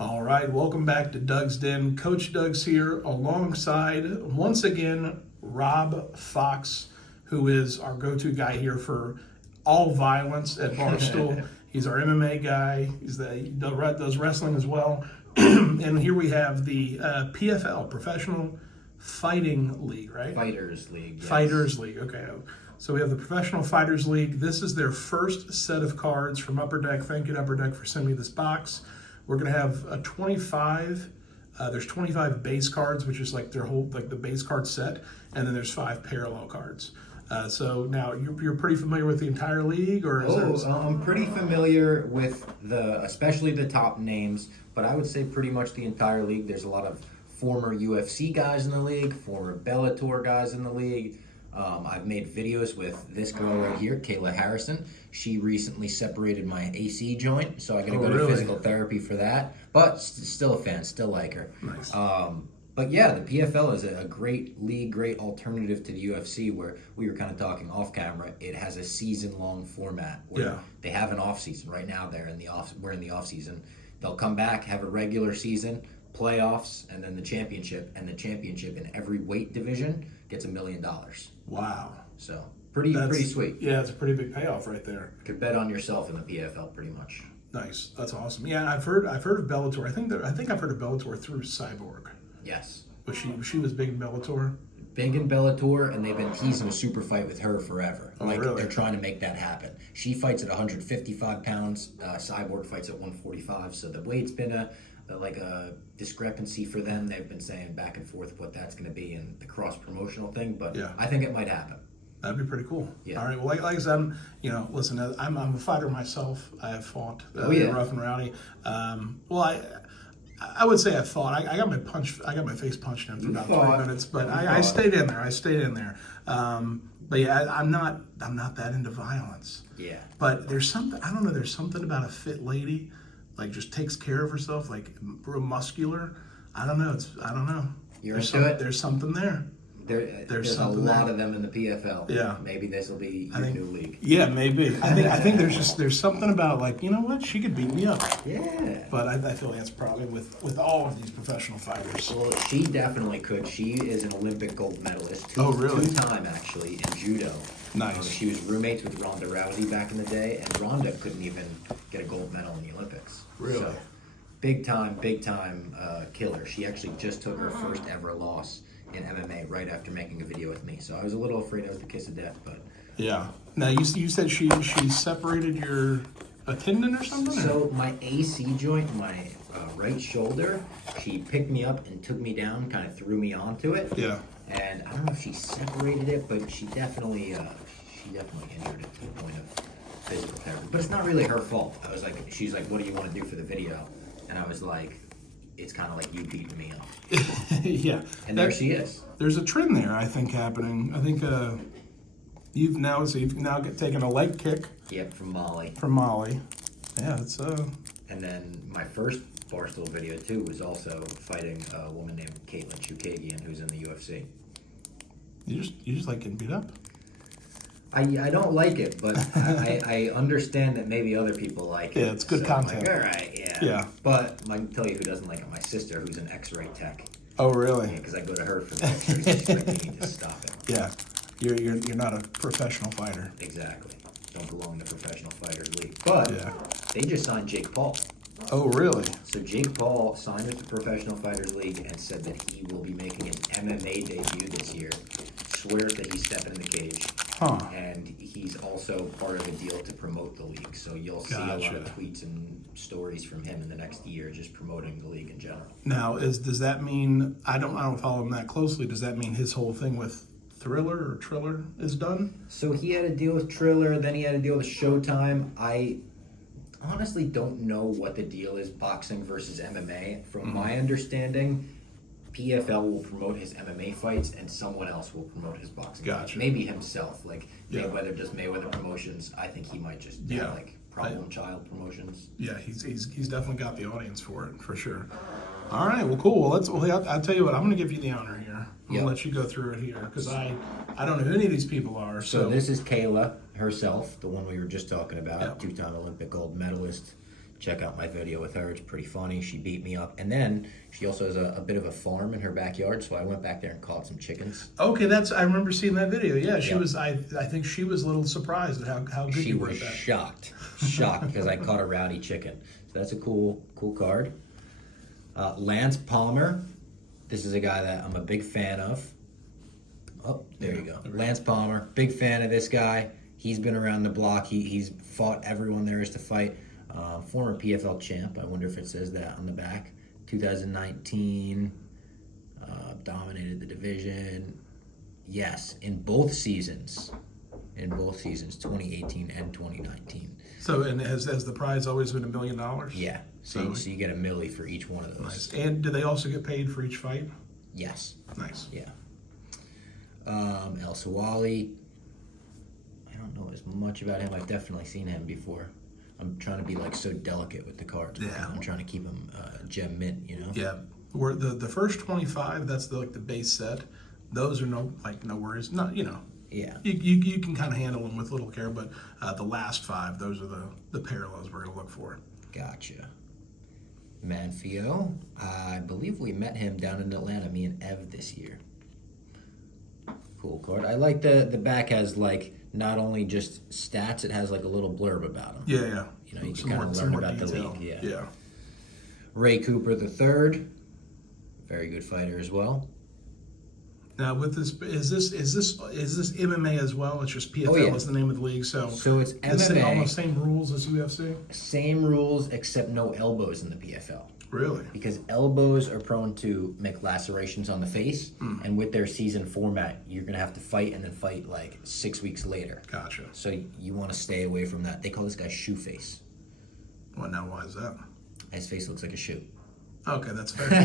All right, welcome back to Doug's Den. Coach Doug's here alongside, once again, Rob Fox, who is our go-to guy here for all violence at Barstool. He's our MMA guy. He does wrestling as well. And here we have the PFL, Professional Fighting League, right? Fighters League. Yes. Fighters League, okay. So we have the Professional Fighters League. This is their first set of cards from Upper Deck. Thank you to Upper Deck for sending me this box. We're going to have a 25, there's 25 base cards, which is like their whole, like the base card set, and then there's 5 parallel cards. So now you're pretty familiar with the entire league, or is I'm pretty familiar with especially the top names, but I would say pretty much the entire league. There's a lot of former UFC guys in the league, former Bellator guys in the league. I've made videos with this girl right here, Kayla Harrison. She recently separated my AC joint, so I got to go to physical therapy for that. But still a fan, still like her. Nice. But yeah, the PFL is a great league, great alternative to the UFC, where we were kind of talking off camera. It has a season-long format where they have an off season. Right now, we're in the off season. They'll come back, have a regular season, playoffs, and then the championship. And the championship in every weight division gets $1 million. Wow. So pretty sweet. Yeah, it's a pretty big payoff right there. Could bet on yourself in the PFL pretty much. Nice. That's awesome. Yeah, I've heard of Bellator. I think I've heard of Bellator through Cyborg. Yes. But she was big in Bellator. Big in Bellator, and they've been teasing a super fight with her forever. Oh, really? They're trying to make that happen. She fights at 155 pounds. Cyborg fights at 145. So the weight's been a discrepancy for them. They've been saying back and forth what that's going to be and the cross promotional thing. But I think it might happen. That'd be pretty cool. Yeah. All right. Well, like I said, listen, I'm a fighter myself. I have fought rough and rowdy. I would say I fought. I got my face punched in for about 3 minutes, but I stayed in there. But yeah, I'm not that into violence. Yeah. But there's something, I don't know, there's something about a fit lady, like just takes care of herself, like real muscular. I don't know. You're into it? There's something there. There's a lot of them in the PFL. Yeah. Maybe this will be your new league. Yeah, maybe. I think there's something about, like, you know what, she could beat me up. Yeah. But I feel like that's probably with all of these professional fighters. Well, she definitely could. She is an Olympic gold medalist. Two-time actually in judo. Nice. She was roommates with Ronda Rousey back in the day, and Ronda couldn't even get a gold medal in the Olympics. Really? So, big time killer. She actually just took her first ever loss in MMA right after making a video with me. So I was a little afraid I was the kiss of death, but yeah. Now you said she separated a tendon or something? So my AC joint, my right shoulder, she picked me up and took me down, kind of threw me onto it. Yeah. And I don't know if she separated it, but she definitely injured it to the point of physical therapy. But it's not really her fault. She's like, what do you want to do for the video? And I was like, it's kind of like you beating me up. Yeah. And there she is. There's a trend there, I think, happening. I think you've now taken a leg kick. Yep, from Molly. Yeah, it's And then my first Barstool video too was also fighting a woman named Caitlin Chukagian, who's in the UFC. You just like getting beat up. I don't like it, but I understand that maybe other people like it. Yeah, it's good content. I'm like, all right, yeah. Yeah. But I can tell you who doesn't like it. My sister, who's an X-ray tech. Oh, really? Yeah, because I go to her for the X-rays. She's like, you need to stop it. Yeah. You're not a professional fighter. Exactly. Don't belong in the Professional Fighters League. But they just signed Jake Paul. Oh, really? So Jake Paul signed with the Professional Fighters League and said that he will be making his MMA debut this year. Swears that he's stepping in the cage. Huh. And he's also part of a deal to promote the league. So you'll see a lot of tweets and stories from him in the next year just promoting the league in general. Now, does that mean, I don't follow him that closely, does that mean his whole thing with Triller is done? So he had a deal with Triller, then he had a deal with Showtime. I honestly don't know what the deal is, boxing versus MMA. From my understanding, PFL will promote his MMA fights and someone else will promote his boxing fights. Maybe himself. Like Mayweather does Mayweather Promotions. I think he might just do Problem Child Promotions. Yeah, he's definitely got the audience for it, for sure. All right, well, cool. Well, I'll tell you what, I'm going to give you the honor here. I'm going to let you go through it here because I don't know who any of these people are. So this is Kayla herself, the one we were just talking about, two-time Olympic gold medalist. check out my video with her. It's pretty funny. She beat me up. And then she also has a bit of a farm in her backyard, so I went back there and caught some chickens. Okay, I remember seeing that video. Yeah, she Yep. was. I think she was a little surprised at how good She you were was at that. shocked because I caught a rowdy chicken. So that's a cool card. Lance Palmer. This is a guy that I'm a big fan of. Oh, there you go. Lance Palmer, big fan of this guy. He's been around the block. He's fought everyone there is to fight. Former PFL champ. I wonder if it says that on the back. 2019, dominated the division. Yes, in both seasons. 2018 and 2019. So, and has the prize always been $1 million? Yeah. So you get a milli for each one of those. Nice. And do they also get paid for each fight? Yes. Nice. Yeah. El Sawali. I don't know as much about him. I've definitely seen him before. I'm trying to be like so delicate with the cards. Yeah. I'm trying to keep him gem mint, you know? Yeah. Where the first 25, that's the base set. Those are no worries. Not, Yeah. You can kind of handle them with little care, but the last 5, those are the parallels we're going to look for. Gotcha. Manfio. I believe we met him down in Atlanta, me and Ev this year. Cool card. I like the back has like not only just stats, it has like a little blurb about him. Yeah. You know, you can kind of learn about the league. Yeah. Ray Cooper III, very good fighter as well. Now with this, is this MMA as well? It's just PFL is the name of the league. So it's MMA. Almost same rules as UFC. Same rules except no elbows in the PFL. Really? Because elbows are prone to make lacerations on the face, and with their season format, you're gonna have to fight and then fight like 6 weeks later. Gotcha. So you want to stay away from that. They call this guy shoe face. Well, now why is that? His face looks like a shoe. Okay, that's fair. No,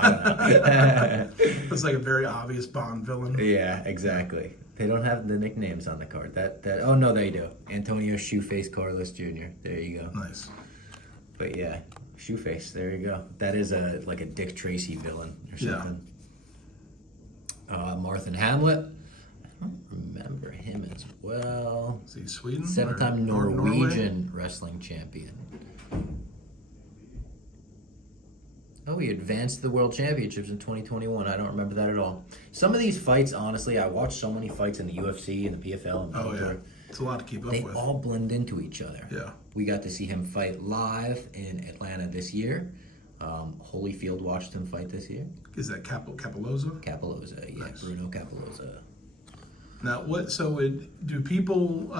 I don't know. It's like a very obvious Bond villain. Yeah, exactly. They don't have the nicknames on the card. That oh no, they do. Antonio Shoeface Carlos Jr. There you go. Nice. But yeah, Shoeface. There you go. That is like a Dick Tracy villain or something. Yeah. Marthin Hamlet. I don't remember him as well. Is he Sweden? 7-time Norwegian wrestling champion. Oh, he advanced to the World Championships in 2021. I don't remember that at all. Some of these fights, honestly, I watched so many fights in the UFC and the PFL. And oh, yeah. It's a lot to keep up with. They all blend into each other. Yeah. We got to see him fight live in Atlanta this year. Holyfield watched him fight this year. Is that Capoloza? Capoloza, yeah. Nice. Bruno Capoloza. Now, do people,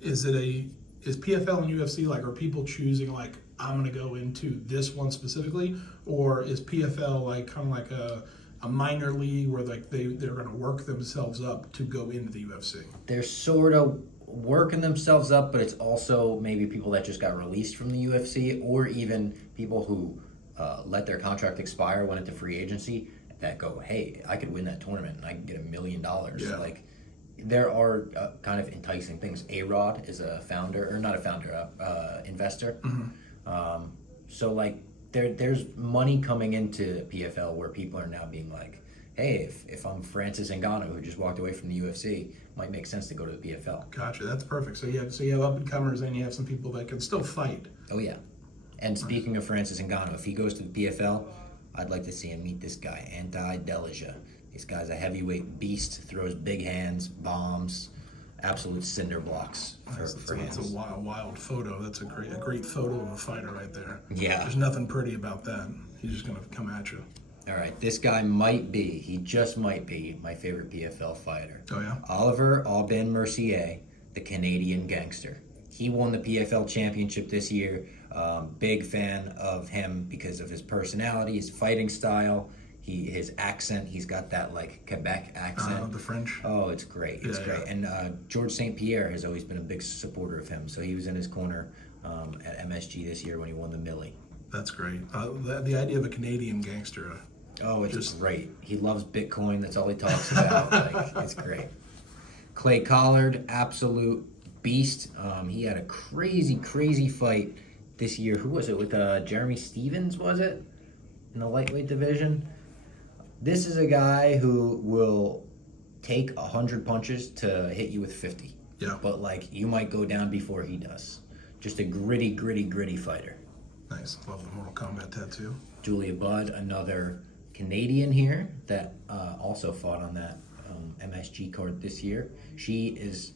is PFL and UFC, like, are people choosing, like, I'm going to go into this one specifically, or is PFL like kind of like a minor league where like they're going to work themselves up to go into the UFC? They're sort of working themselves up, but it's also maybe people that just got released from the UFC, or even people who let their contract expire, went into free agency, that go, hey, I could win that tournament and I could get $1 million. Yeah. Like, there are kind of enticing things. A-Rod is a founder, or not a founder, investor. Mm-hmm. So like there's money coming into PFL where people are now being like, hey, if I'm Francis Ngannou who just walked away from the UFC, it might make sense to go to the PFL. Gotcha, that's perfect. So you have up and comers and you have some people that can still fight. Oh yeah. And speaking of Francis Ngannou, if he goes to the PFL, I'd like to see him meet this guy, Anti Delija. This guy's a heavyweight beast, throws big hands, bombs, absolute cinder blocks for hands. It's a wild photo. That's a great photo of a fighter right there. Yeah. There's nothing pretty about that. He's just going to come at you. All right, this guy he just might be my favorite PFL fighter. Oh, yeah? Oliver Aubin Mercier, the Canadian gangster. He won the PFL championship this year. Big fan of him because of his personality, his fighting style, his accent. He's got that like Quebec accent. The French. Oh, it's great. It's great. Yeah. And George St. Pierre has always been a big supporter of him. So he was in his corner at MSG this year when he won the Millie. That's great. The idea of a Canadian gangster. Oh, it's just great. He loves Bitcoin. That's all he talks about. Like, it's great. Clay Collard, absolute beast. He had a crazy fight this year. Who was it? With Jeremy Stevens, was it? In the lightweight division? This is a guy who will take 100 punches to hit you with 50. Yeah. But, like, you might go down before he does. Just a gritty fighter. Nice. Love the Mortal Kombat tattoo. Julia Budd, another Canadian here that also fought on that MSG card this year. She is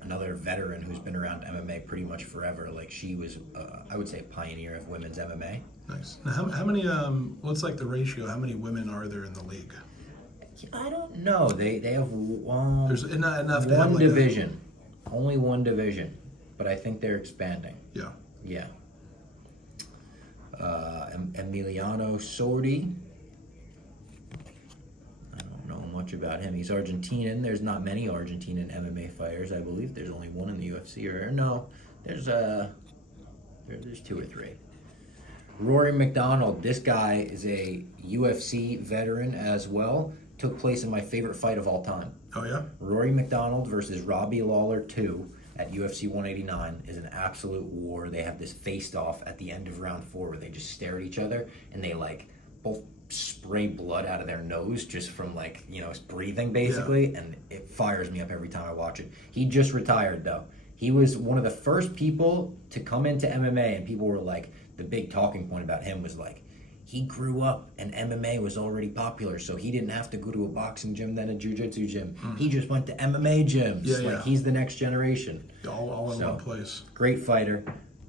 another veteran who's been around MMA pretty much forever. Like, she was, I would say, a pioneer of women's MMA. Nice. Now, how many, what's like the ratio? How many women are there in the league? I don't know. They have There's not enough to have one like division. Only one division. But I think they're expanding. Yeah. Yeah. Emiliano Sordi. I don't know much about him. He's Argentinian. There's not many Argentinian MMA fighters. I believe there's only one in the UFC. Or no, there's two or three. Rory McDonald. This guy is a UFC veteran as well. Took place in my favorite fight of all time. Oh yeah. Rory McDonald versus Robbie Lawler 2 at UFC 189 is an absolute war. They have this faced-off at the end of round 4 where they just stare at each other and they like both spray blood out of their nose just from like, breathing basically, and it fires me up every time I watch it. He just retired though. He was one of the first people to come into MMA, and people were like, the big talking point about him was like, he grew up and MMA was already popular, so he didn't have to go to a boxing gym, then a jiu-jitsu gym. He just went to MMA gyms. He's the next generation. All in one place. Great fighter.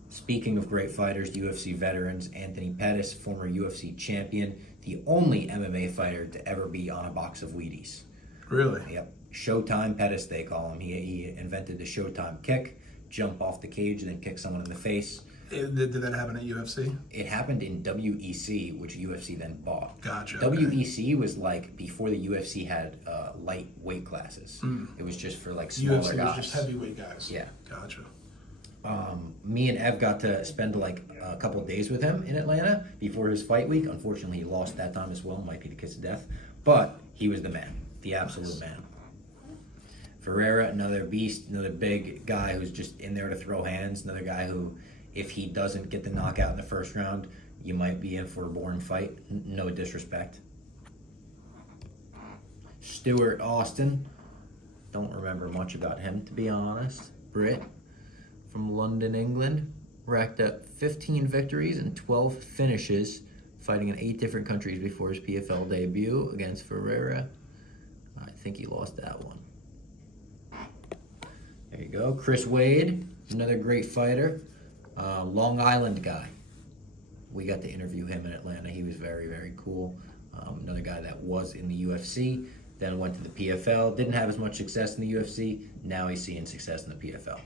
Speaking of great fighters, UFC veterans, Anthony Pettis, former UFC champion, the only MMA fighter to ever be on a box of Wheaties. Really? Yep. Showtime Pettis, they call him. He invented the Showtime kick, jump off the cage and then kick someone in the face. Did that happen at UFC? It happened in WEC, which UFC then bought. Gotcha. WEC was like before the UFC had light weight classes. It was just for like smaller UFC guys. was just heavyweight guys. Yeah. Gotcha. Me and Ev got to spend like a couple of days with him in Atlanta before his fight week. Unfortunately, he lost that time as well. Might be the kiss of death. But he was the man. The absolute man. Ferreira, another beast, another big guy who's just in there to throw hands. Another guy who, if he doesn't get the knockout in the first round, you might be in for a boring fight. No disrespect. Stuart Austin. Don't remember much about him, to be honest. Brit from London, England. Racked up 15 victories and 12 finishes, fighting in 8 different countries before his PFL debut against Ferreira. I think he lost that one. There you go. Chris Wade, another great fighter. Long Island guy. We got to interview him in Atlanta. He was very, very cool. Another guy that was in the UFC, then went to the PFL. Didn't have as much success in the UFC. Now he's seeing success in the PFL.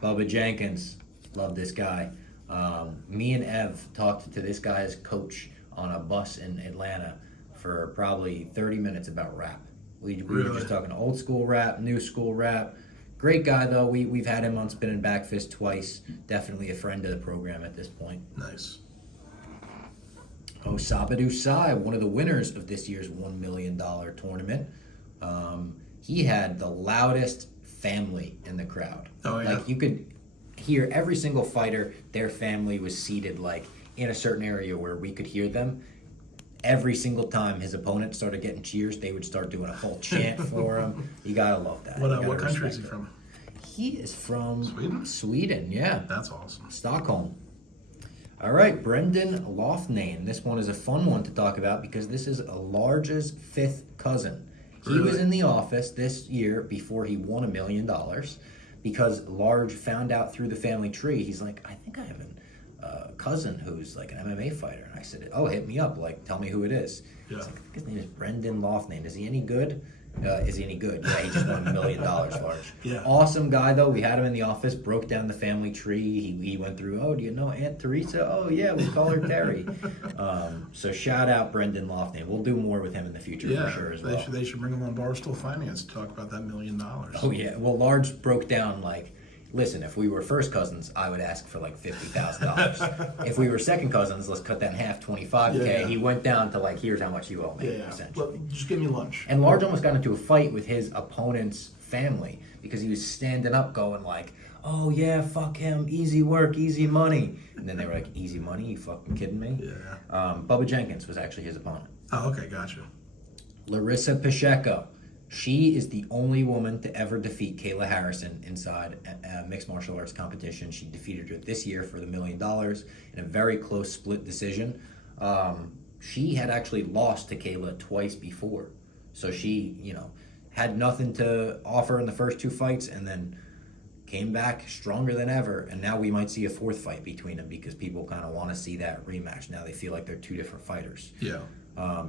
Bubba Jenkins. Love this guy. Me and Ev talked to this guy's coach on a bus in Atlanta for probably 30 minutes about rap. We were just talking old school rap, new school rap. Great guy, though. We've had him on Spin and Back Fist twice. Definitely a friend of the program at this point. Nice. Sabadu Sai, one of the winners of this year's $1 million tournament. He had the loudest family in the crowd. Oh, yeah. Like, you could hear every single fighter, their family was seated, like, in a certain area where we could hear them. Every single time his opponent started getting cheers, they would start doing a full chant for him. You gotta love that. What country is he from? He is from Sweden? Sweden, yeah. That's awesome. Stockholm. All right, Brendan Loughnane. This one is a fun one to talk about because this is Large's 5th cousin. He was in the office this year before he won $1 million because Large found out through the family tree. He's like, I think I have a cousin who's like an MMA fighter. And I said, oh, hit me up. Like, tell me who it is. Yeah. He's like, I think his name is Brendan Loughnane. Is he any good? Is he any good? Yeah, he just won $1 million, Large. Yeah. Awesome guy, though. We had him in the office, broke down the family tree. He went through, oh, do you know Aunt Teresa? Oh, yeah, we call her Terry. So shout out Brendan Loughnane. We'll do more with him in the future for sure as well. They should bring him on Barstool Finance to talk about that $1 million. Oh, yeah. Well, Large broke down, like, listen, if we were first cousins, I would ask for like $50,000. If we were second cousins, let's cut that in half, $25K. Yeah. He went down to like, here's how much you owe me, Yeah. essentially. Well, just give me lunch. And Large almost got into a fight with his opponent's family because he was standing up going like, oh yeah, fuck him, easy work, easy money. And then they were like, easy money? You fucking kidding me? Yeah. Bubba Jenkins was actually his opponent. Oh, okay, gotcha. Larissa Pacheco. She is the only woman to ever defeat Kayla Harrison inside a mixed martial arts competition. She defeated her this year for the $1 million in a very close split decision. She had actually lost to Kayla twice before. So she, had nothing to offer in the first 2 fights and then came back stronger than ever. And now we might see a 4th fight between them because people kind of want to see that rematch. Now they feel like they're 2 different fighters. Yeah.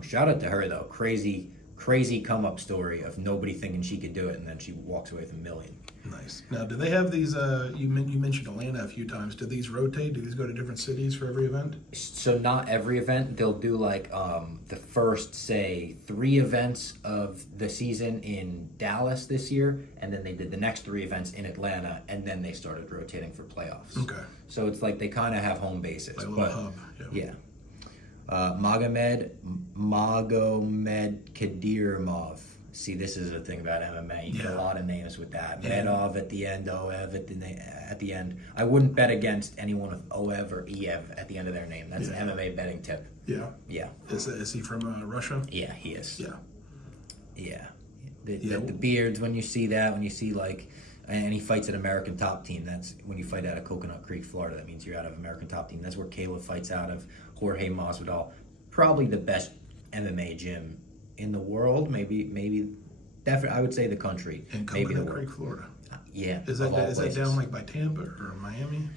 Shout out to her, though. Crazy come-up story of nobody thinking she could do it, and then she walks away with $1 million. Nice. Now, do they have these, you mentioned Atlanta a few times. Do these rotate? Do these go to different cities for every event? So not every event. They'll do the first, say, 3 events of the season in Dallas this year, and then they did the next 3 events in Atlanta, and then they started rotating for playoffs. Okay. So it's like they kind of have home bases. Like a little hub. Yeah. Magomed Kadirov. See, this is a thing about MMA. You get a lot of names with that. Medov at the end, Oev at the end. I wouldn't bet against anyone with Oev or Ev at the end of their name. That's an MMA betting tip. Yeah. Yeah. Is he from Russia? Yeah, he is. Yeah. Yeah. The beards, when you see that, when you see and he fights at American Top Team. That's when you fight out of Coconut Creek, Florida. That means you're out of American Top Team. That's where Kayla fights out of. Jorge Masvidal, probably the best MMA gym in the world. Maybe, definitely. I would say the country. In maybe Coconut Creek, Florida. Yeah. Is that down by Tampa or Miami?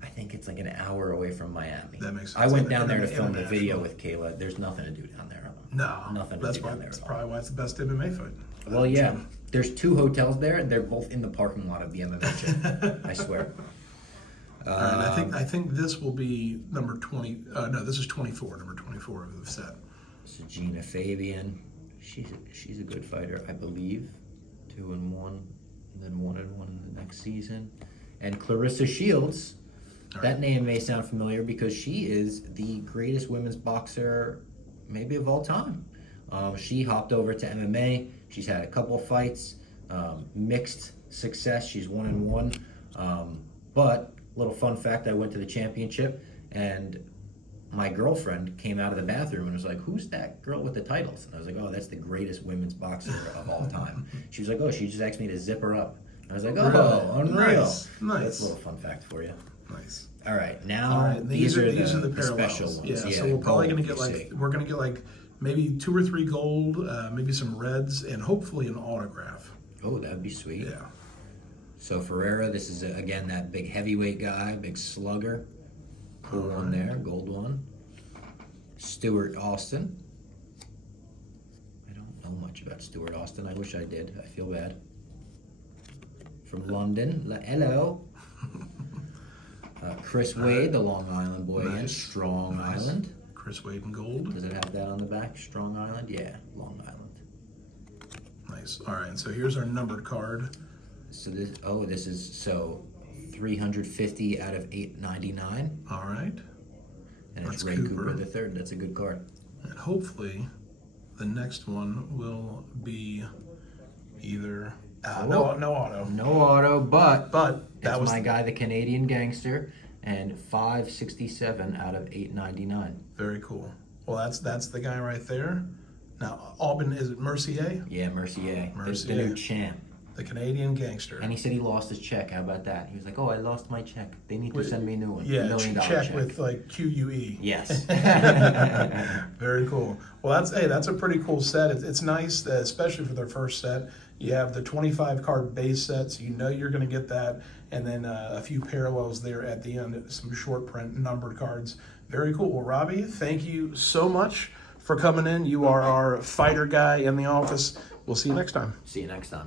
I think it's like an hour away from Miami. That makes sense. I went down there to film the video with Kayla. There's nothing to do down there. No, nothing to do down there. That's probably why it's the best MMA fight. Well, yeah. There's 2 hotels there, and they're both in the parking lot of the MMA gym. I swear. I think this will be number 20. No, this is 24. Number 24 of the set. So Gina Fabian, she's a good fighter, I believe. 2-1, and then 1-1 in the next season. And Clarissa Shields. That name may sound familiar because she is the greatest women's boxer, maybe of all time. She hopped over to MMA. She's had a couple of fights, mixed success. She's 1-1. But little fun fact: I went to the championship, and my girlfriend came out of the bathroom and was like, "Who's that girl with the titles?" And I was like, "Oh, that's the greatest women's boxer of all time." She was like, "Oh, she just asked me to zip her up." I was like, "Oh, really? Unreal!" Nice. That's a little fun fact for you. Nice. All right, now these are the the special parallels. ones. Yeah, so we're probably going to gold, get we're going to get maybe 2 or 3 gold, maybe some reds, and hopefully an autograph. Oh, that'd be sweet. Yeah. So Ferreira, this is again that big heavyweight guy, big slugger. Cool one there, gold one. Stuart Austin. I don't know much about Stuart Austin. I wish I did. I feel bad. From London, hello. Chris Wade, the Long Island boy, again. Strong Island. Chris Wade in gold. Does it have that on the back? Strong Island? Yeah, Long Island. Nice. All right, so here's our numbered card. So this is 350 out of 899. All right. And it's Ray Cooper the third. That's a good card. And hopefully the next one will be either no auto. No auto, but that was my guy, the Canadian Gangster, and 567 out of 899. Very cool. Well, that's the guy right there. Now, Albin, is it Mercier? Yeah, Mercier. Mercier. The new champ. The Canadian Gangster. And he said he lost his check. How about that? He was like, "Oh, I lost my check. They need to send me a new one. Yeah, $1 million check with QUE. Yes. Very cool. Well, that's a pretty cool set. It's nice, especially for their first set. You have the 25 card base sets. You know you're going to get that, and then a few parallels there at the end. Some short print numbered cards. Very cool. Well, Robbie, thank you so much for coming in. You are our fighter guy in the office. We'll see you next time. See you next time.